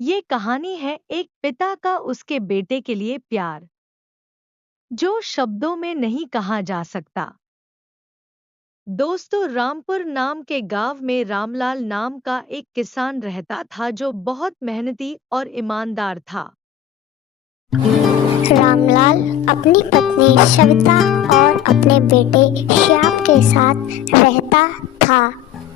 ये कहानी है एक पिता का उसके बेटे के लिए प्यार, जो शब्दों में नहीं कहा जा सकता। दोस्तों, रामपुर नाम के गांव में रामलाल नाम का एक किसान रहता था जो बहुत मेहनती और ईमानदार था। रामलाल अपनी पत्नी सविता और अपने बेटे श्याम के साथ रहता था।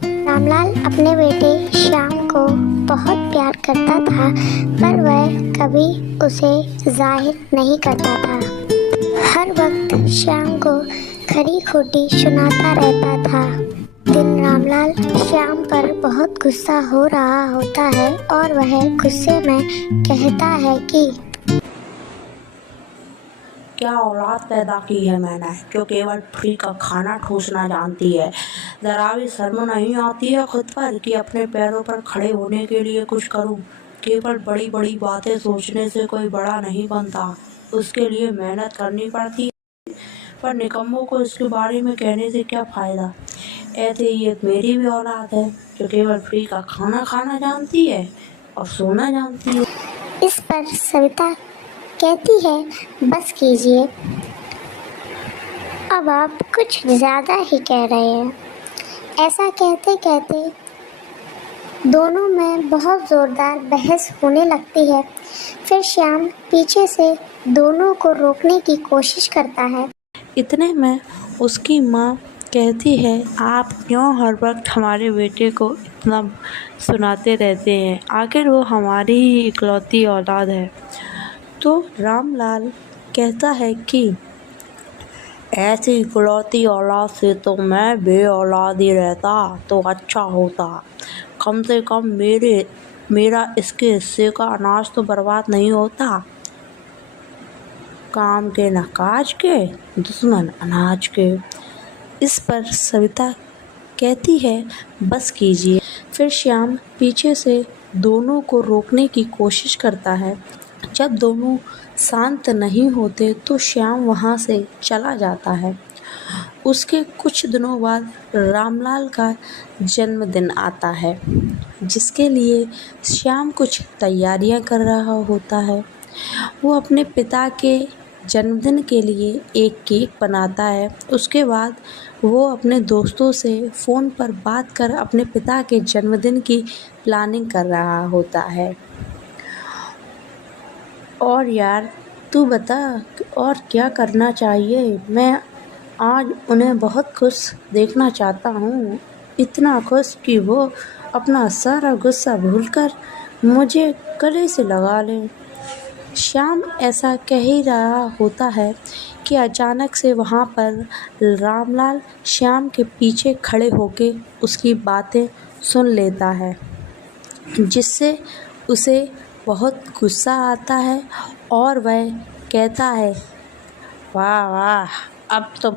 रामलाल अपने बेटे श्याम को बहुत प्यार करता था, पर वह कभी उसे जाहिर नहीं करता था। हर वक्त श्याम को खरी खोटी सुनाता रहता था। दिन रामलाल श्याम पर बहुत गुस्सा हो रहा होता है और वह गुस्से में कहता है कि क्या औलाद पैदा की है मैंने, जो केवल फ्री का खाना ठूसना जानती है। जरा भी शर्म नहीं आती है खुद पर कि अपने पैरों पर खड़े होने के लिए कुछ करूं। केवल बड़ी बड़ी बातें सोचने से कोई बड़ा नहीं बनता, उसके लिए मेहनत करनी पड़ती है। पर निकम्मों को इसके बारे में कहने से क्या फ़ायदा। ऐसे ही एक मेरी भी औलाद है, जो केवल फ्री का खाना खाना जानती है और सोना जानती है। इस पर सविता कहती है, बस कीजिए, अब आप कुछ ज़्यादा ही कह रहे हैं। ऐसा कहते कहते दोनों में बहुत ज़ोरदार बहस होने लगती है। फिर श्याम पीछे से दोनों को रोकने की कोशिश करता है। इतने में उसकी माँ कहती है, आप क्यों हर वक्त हमारे बेटे को इतना सुनाते रहते हैं, आखिर वो हमारी ही इकलौती औलाद है। तो रामलाल कहता है कि ऐसी इकलौती औलाद से तो मैं बे औलाद ही रहता तो अच्छा होता। कम से कम मेरा इसके हिस्से का अनाज तो बर्बाद नहीं होता। काम के न काज के, दुश्मन अनाज के। इस पर सविता कहती है, बस कीजिए। फिर श्याम पीछे से दोनों को रोकने की कोशिश करता है। जब दोनों शांत नहीं होते तो श्याम वहाँ से चला जाता है। उसके कुछ दिनों बाद रामलाल का जन्मदिन आता है, जिसके लिए श्याम कुछ तैयारियां कर रहा होता है। वो अपने पिता के जन्मदिन के लिए एक केक बनाता है। उसके बाद वो अपने दोस्तों से फ़ोन पर बात कर अपने पिता के जन्मदिन की प्लानिंग कर रहा होता है। और यार, तू बता और क्या करना चाहिए। मैं आज उन्हें बहुत खुश देखना चाहता हूँ, इतना खुश कि वो अपना सारा गुस्सा भूलकर मुझे गले से लगा लें। श्याम ऐसा कह ही रहा होता है कि अचानक से वहाँ पर रामलाल श्याम के पीछे खड़े होके उसकी बातें सुन लेता है, जिससे उसे बहुत गुस्सा आता है और वह कहता है, वाह वाह, अब तो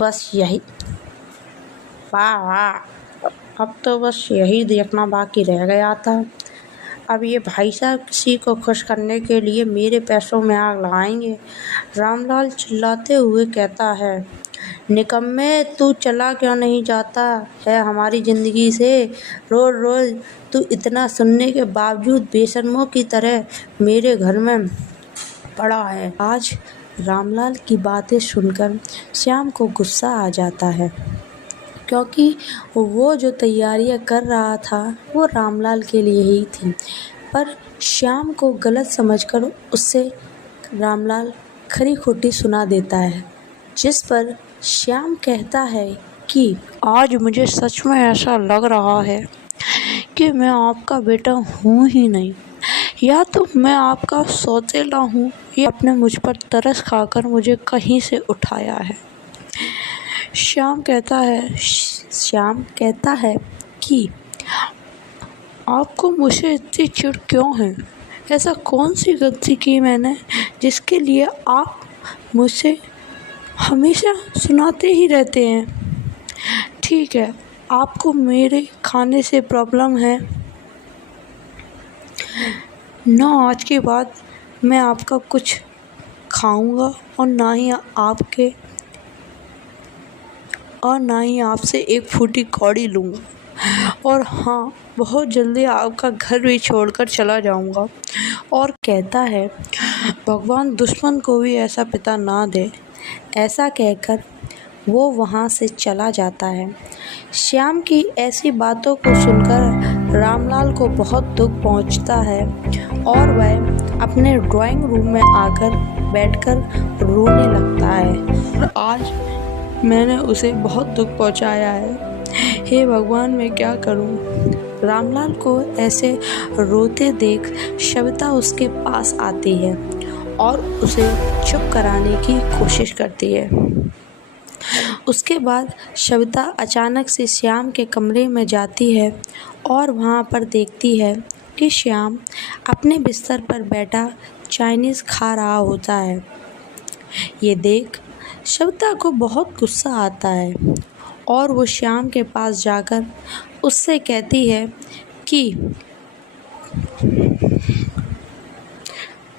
बस यही देखना बाकी रह गया था। अब ये भाई साहब किसी को खुश करने के लिए मेरे पैसों में आग लगाएंगे। रामलाल चिल्लाते हुए कहता है, निकम्मे, तू चला क्यों नहीं जाता है हमारी ज़िंदगी से। रोज़ रोज़ तू इतना सुनने के बावजूद बेशर्मों की तरह मेरे घर में पड़ा है। आज रामलाल की बातें सुनकर श्याम को गुस्सा आ जाता है, क्योंकि वो जो तैयारियां कर रहा था वो रामलाल के लिए ही थी। पर श्याम को गलत समझकर उससे रामलाल खरी खोटी सुना देता है, जिस पर श्याम कहता है कि आज मुझे सच में ऐसा लग रहा है कि मैं आपका बेटा हूँ ही नहीं, या तो मैं आपका सौतेला हूँ, या आपने मुझ पर तरस खाकर मुझे कहीं से उठाया है। श्याम कहता है कि आपको मुझसे इतनी चिढ़ क्यों है। ऐसा कौन सी गलती की मैंने जिसके लिए आप मुझसे हमेशा सुनाते ही रहते हैं। ठीक है, आपको मेरे खाने से प्रॉब्लम है ना। आज के बाद मैं आपका कुछ खाऊंगा और ना ही आपसे एक फूटी कौड़ी लूँगा। और हाँ, बहुत जल्दी आपका घर भी छोड़कर चला जाऊंगा। और कहता है, भगवान दुश्मन को भी ऐसा पिता ना दे। ऐसा कहकर वो वहाँ से चला जाता है। श्याम की ऐसी बातों को सुनकर रामलाल को बहुत दुख पहुँचता है और वह अपने ड्राइंग रूम में आकर बैठकर रोने लगता है। और आज मैंने उसे बहुत दुख पहुँचाया है। हे भगवान, मैं क्या करूं? रामलाल को ऐसे रोते देख सविता उसके पास आती है और उसे चुप कराने की कोशिश करती है। उसके बाद सविता अचानक से श्याम के कमरे में जाती है और वहाँ पर देखती है कि श्याम अपने बिस्तर पर बैठा चाइनीज़ खा रहा होता है। ये देख सविता को बहुत गुस्सा आता है और वो श्याम के पास जाकर उससे कहती है कि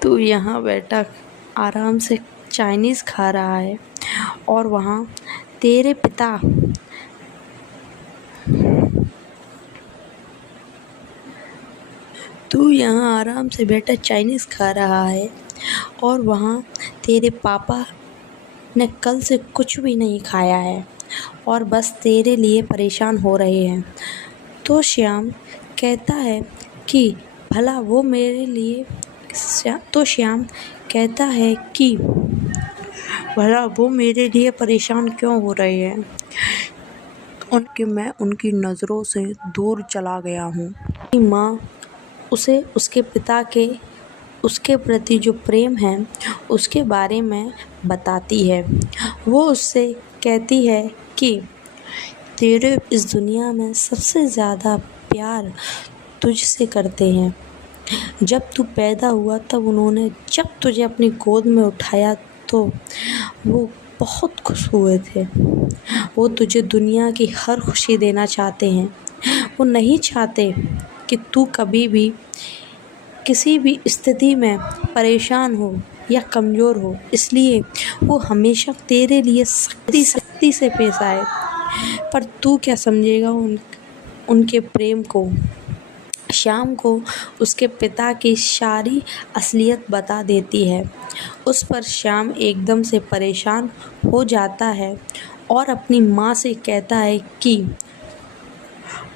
तू यहाँ बैठा आराम से चाइनीज़ खा रहा है और वहाँ तेरे पिता तू यहाँ आराम से बैठा चाइनीज़ खा रहा है और वहाँ तेरे पापा ने कल से कुछ भी नहीं खाया है और बस तेरे लिए परेशान हो रहे हैं। तो श्याम कहता है कि भला वो मेरे लिए श्याम कहता है कि भला वो मेरे लिए परेशान क्यों हो रहे हैं? मैं उनकी नज़रों से दूर चला गया हूँ। माँ उसे उसके पिता के उसके प्रति जो प्रेम है उसके बारे में बताती है। वो उससे कहती है कि तेरे इस दुनिया में सबसे ज़्यादा प्यार तुझसे करते हैं। जब तू पैदा हुआ तब उन्होंने जब तुझे अपनी गोद में उठाया तो वो बहुत खुश हुए थे। वो तुझे दुनिया की हर खुशी देना चाहते हैं। वो नहीं चाहते कि तू कभी भी किसी भी स्थिति में परेशान हो या कमज़ोर हो, इसलिए वो हमेशा तेरे लिए सख्ती से पेश आए। पर तू क्या समझेगा उनके प्रेम को? श्याम को उसके पिता की सारी असलियत बता देती है। उस पर श्याम एकदम से परेशान हो जाता है और अपनी माँ से कहता है कि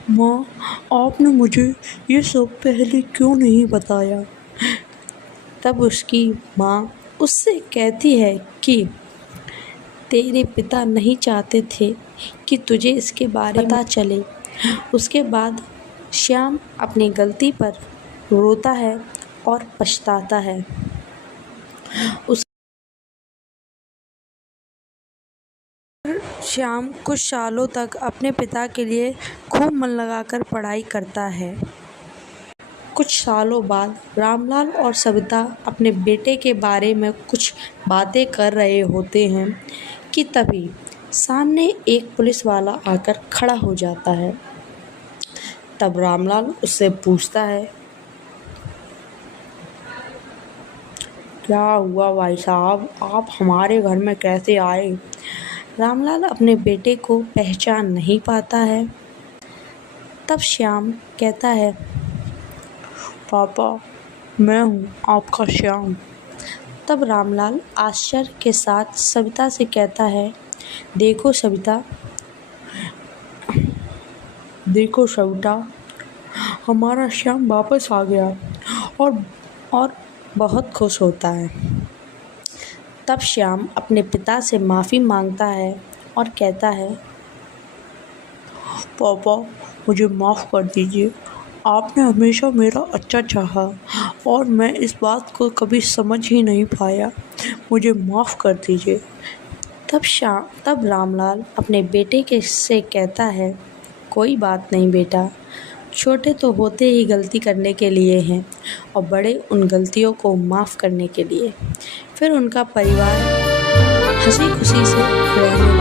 माँ, आपने मुझे ये सब पहले क्यों नहीं बताया? तब उसकी माँ उससे कहती है कि तेरे पिता नहीं चाहते थे कि तुझे इसके बारे में पता चले। उसके बाद श्याम अपनी गलती पर रोता है और पछताता है। श्याम कुछ सालों तक अपने पिता के लिए खूब मन लगाकर पढ़ाई करता है। कुछ सालों बाद रामलाल और सविता अपने बेटे के बारे में कुछ बातें कर रहे होते हैं कि तभी सामने एक पुलिस वाला आकर खड़ा हो जाता है। तब रामलाल उससे पूछता है, क्या हुआ भाई साहब, आप हमारे घर में कैसे आए? रामलाल अपने बेटे को पहचान नहीं पाता है। तब श्याम कहता है, पापा, मैं हूँ आपका श्याम। तब रामलाल आश्चर्य के साथ सविता से कहता है, देखो सविता, हमारा श्याम वापस आ गया। और बहुत खुश होता है। तब श्याम अपने पिता से माफ़ी मांगता है और कहता है, पापा, मुझे माफ़ कर दीजिए। आपने हमेशा मेरा अच्छा चाहा और मैं इस बात को कभी समझ ही नहीं पाया। मुझे माफ़ कर दीजिए। तब रामलाल अपने बेटे से कहता है, कोई बात नहीं बेटा, छोटे तो होते ही गलती करने के लिए हैं और बड़े उन गलतियों को माफ़ करने के लिए। फिर उनका परिवार हंसी खुशी से रहने